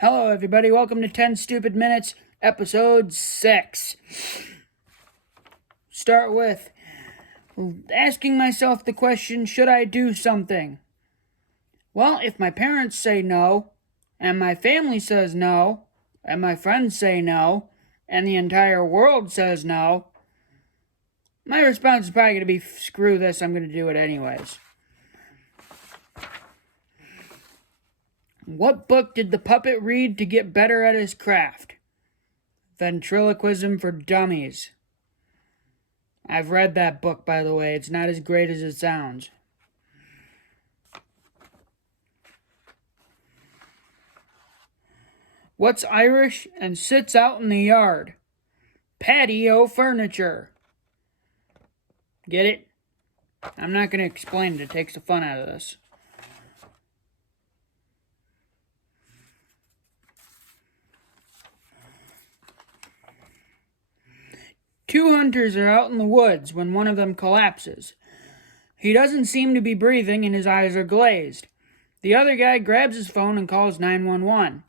Hello, everybody. Welcome to 10 Stupid Minutes, episode 6. Start with asking myself the question, should I do something? Well, if my parents say no, and my family says no, and my friends say no, and the entire world says no, my response is probably going to be, screw this, I'm going to do it anyways. What book did the puppet read to get better at his craft? Ventriloquism for Dummies. I've read that book, by the way. It's not as great as it sounds. What's Irish and sits out in the yard? Patio furniture. Get it? I'm not going to explain it. It takes the fun out of this. Two hunters are out in the woods when one of them collapses. He doesn't seem to be breathing and his eyes are glazed. The other guy grabs his phone and calls 911.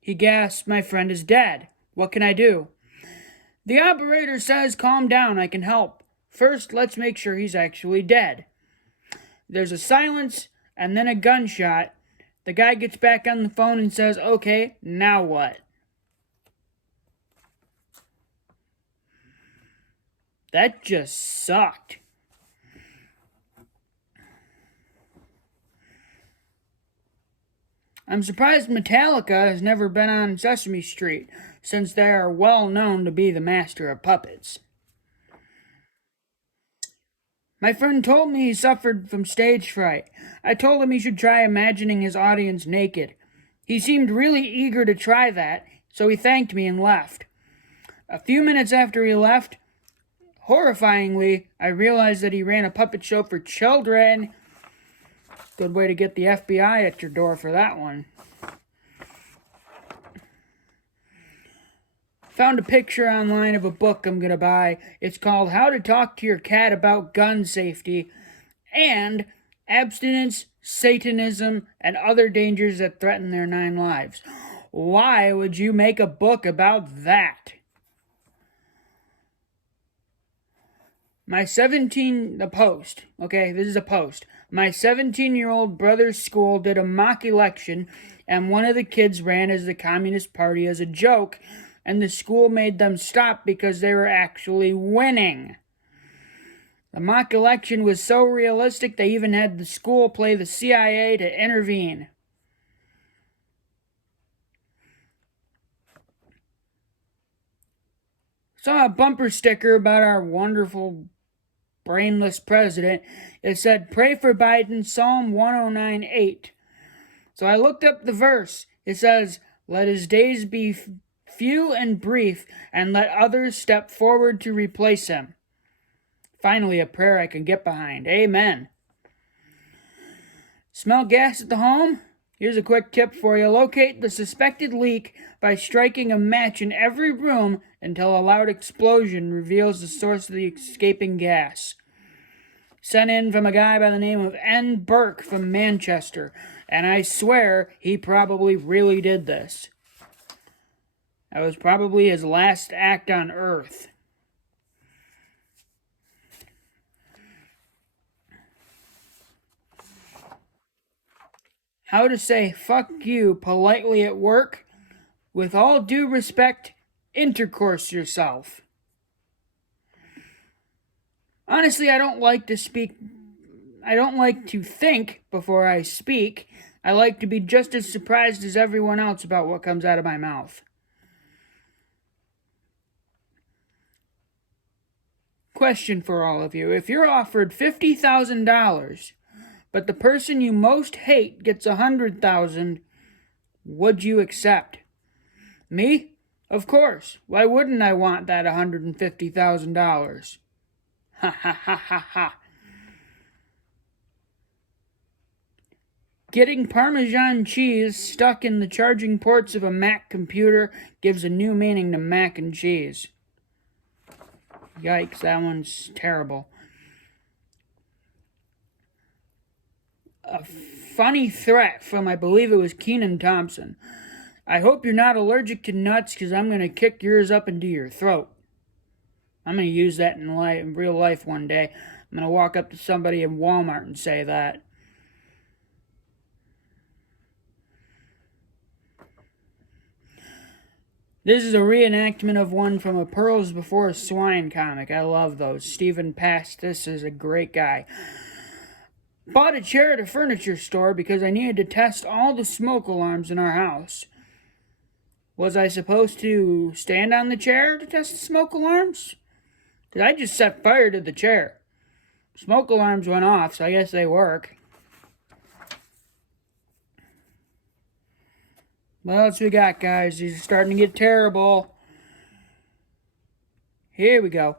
He gasps, "My friend is dead. What can I do?" The operator says, "Calm down, I can help. First, let's make sure he's actually dead." There's a silence and then a gunshot. The guy gets back on the phone and says, "Okay, now what?" That just sucked. I'm surprised Metallica has never been on Sesame Street, since they are well known to be the master of puppets. My friend told me he suffered from stage fright. I told him he should try imagining his audience naked. He seemed really eager to try that, so he thanked me and left. A few minutes after he left, horrifyingly, I realized that he ran a puppet show for children. Good way to get the FBI at your door for that one. Found a picture online of a book I'm going to buy. It's called How to Talk to Your Cat About Gun Safety and Abstinence, Satanism, and Other Dangers That Threaten Their 9 Lives. Why would you make a book about that? The post. Okay, this is a post. My 17-year-old brother's school did a mock election, and one of the kids ran as the Communist Party as a joke, and the school made them stop because they were actually winning. The mock election was so realistic they even had the school play the CIA to intervene. Saw a bumper sticker about our wonderful brainless president. It said, "Pray for Biden, Psalm 109:8. So I looked up the verse. It says, "Let his days be few and brief, and let others step forward to replace him." Finally, a prayer I can get behind. Amen. Smell gas at the home? Here's a quick tip for you. Locate the suspected leak by striking a match in every room until a loud explosion reveals the source of the escaping gas. Sent in from a guy by the name of N. Burke from Manchester, and I swear he probably really did this. That was probably his last act on Earth. How to say fuck you politely at work? With all due respect, intercourse yourself. Honestly, I don't like to think before I speak. I like to be just as surprised as everyone else about what comes out of my mouth. Question for all of you. If you're offered $50,000, but the person you most hate gets $100,000, would you accept? Me? Of course. Why wouldn't I want that $150,000? Ha ha ha ha ha. Getting Parmesan cheese stuck in the charging ports of a Mac computer gives a new meaning to mac and cheese. Yikes, that one's terrible. A funny threat from, I believe it was Kenan Thompson. I hope you're not allergic to nuts, because I'm going to kick yours up into your throat. I'm going to use that in real life one day. I'm going to walk up to somebody in Walmart and say that. This is a reenactment of one from a Pearls Before Swine comic. I love those. Stephen Pastis is a great guy. Bought a chair at a furniture store because I needed to test all the smoke alarms in our house. Was I supposed to stand on the chair to test the smoke alarms? Because I just set fire to the chair. Smoke alarms went off, so I guess they work. What else we got, guys? These are starting to get terrible. Here we go.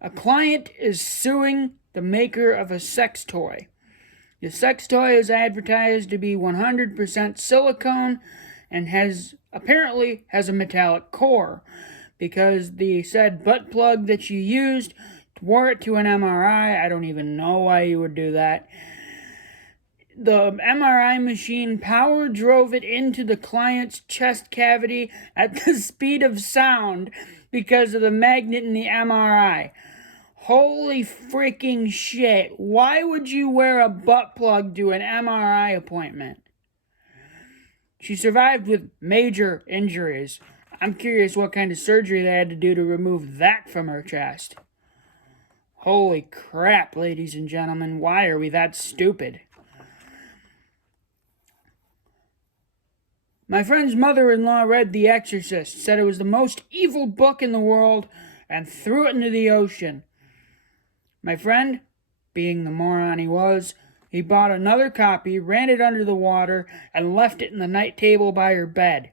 A client is suing the maker of a sex toy. The sex toy is advertised to be 100% silicone and apparently has a metallic core, because the said butt plug that you used wore it to an MRI. I don't even know why you would do that. The MRI machine power drove it into the client's chest cavity at the speed of sound because of the magnet in the MRI. Holy freaking shit. Why would you wear a butt plug to an MRI appointment? She survived with major injuries. I'm curious what kind of surgery they had to do to remove that from her chest. Holy crap, ladies and gentlemen. Why are we that stupid? My friend's mother-in-law read The Exorcist, said it was the most evil book in the world, and threw it into the ocean. My friend, being the moron he was, he bought another copy, ran it under the water, and left it in the night table by her bed.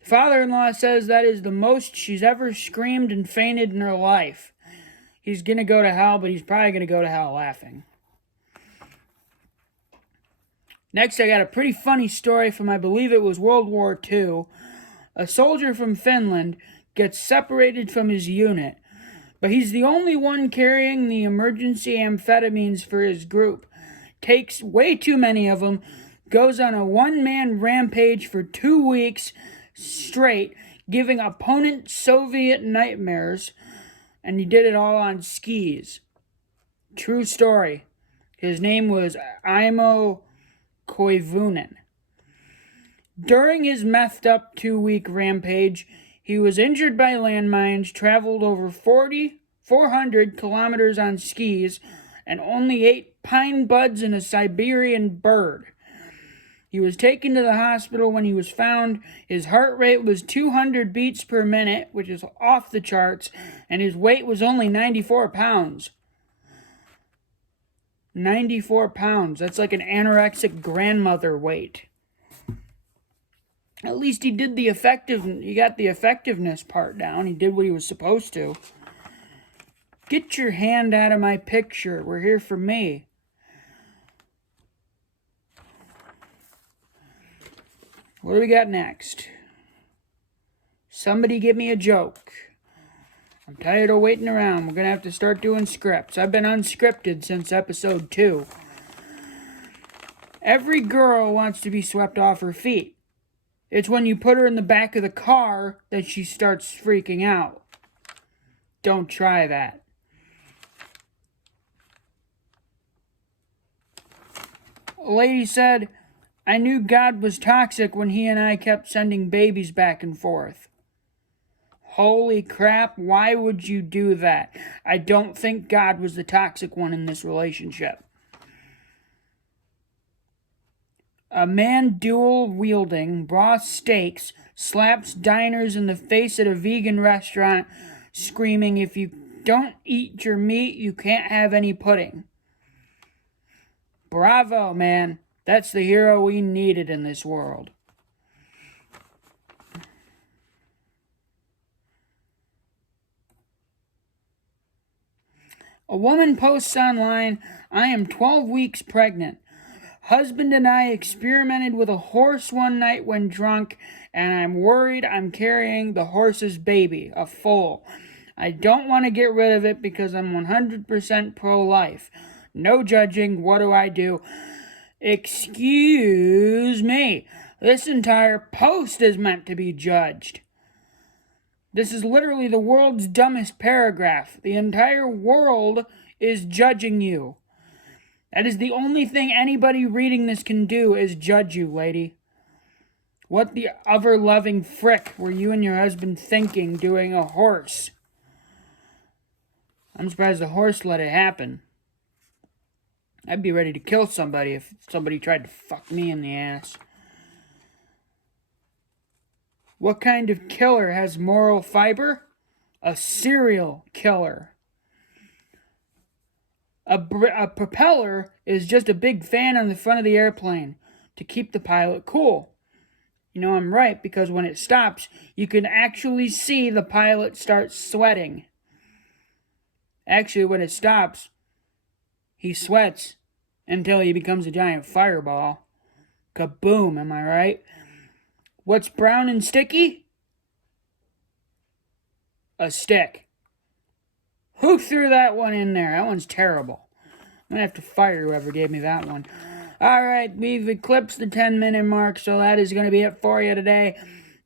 The father-in-law says that is the most she's ever screamed and fainted in her life. He's going to go to hell, but he's probably going to go to hell laughing. Next, I got a pretty funny story from, I believe it was World War II. A soldier from Finland gets separated from his unit, but he's the only one carrying the emergency amphetamines for his group. Takes way too many of them, goes on a one-man rampage for 2 weeks straight, giving opponent Soviet nightmares, and he did it all on skis. True story. His name was Imo Koivunen. During his methed up 2-week rampage, he was injured by landmines, traveled over 400 kilometers on skis, and only ate pine buds and a Siberian bird. He was taken to the hospital. When he was found, his heart rate was 200 beats per minute, which is off the charts, and his weight was only 94 pounds. 94 pounds. That's like an anorexic grandmother weight. At least he got the effectiveness part down. He did what he was supposed to. Get your hand out of my picture. We're here for me. What do we got next? Somebody give me a joke. I'm tired of waiting around. We're going to have to start doing scripts. I've been unscripted since episode 2. Every girl wants to be swept off her feet. It's when you put her in the back of the car that she starts freaking out. Don't try that. A lady said, I knew God was toxic when he and I kept sending babies back and forth. Holy crap, why would you do that? I don't think God was the toxic one in this relationship. A man dual-wielding raw steaks slaps diners in the face at a vegan restaurant, screaming, if you don't eat your meat, you can't have any pudding. Bravo, man. That's the hero we needed in this world. A woman posts online, I am 12 weeks pregnant. Husband and I experimented with a horse one night when drunk, and I'm worried I'm carrying the horse's baby, a foal. I don't want to get rid of it because I'm 100% pro-life. No judging. What do I do? Excuse Excuse me. This entire post is meant to be judged. This is literally the world's dumbest paragraph. The entire world is judging you. That is the only thing anybody reading this can do, is judge you, lady. What the ever-loving frick were you and your husband thinking doing a horse? I'm surprised the horse let it happen. I'd be ready to kill somebody if somebody tried to fuck me in the ass. What kind of killer has moral fiber? A serial killer. A propeller is just a big fan on the front of the airplane to keep the pilot cool. You know I'm right, because when it stops, you can actually see the pilot start sweating. Actually, when it stops, he sweats until he becomes a giant fireball. Kaboom, am I right? What's brown and sticky? A stick. Who threw that one in there? That one's terrible. I'm going to have to fire whoever gave me that one. Alright, we've eclipsed the 10-minute mark, so that is going to be it for you today.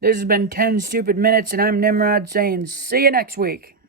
This has been 10 Stupid Minutes, and I'm Nimrod saying see you next week.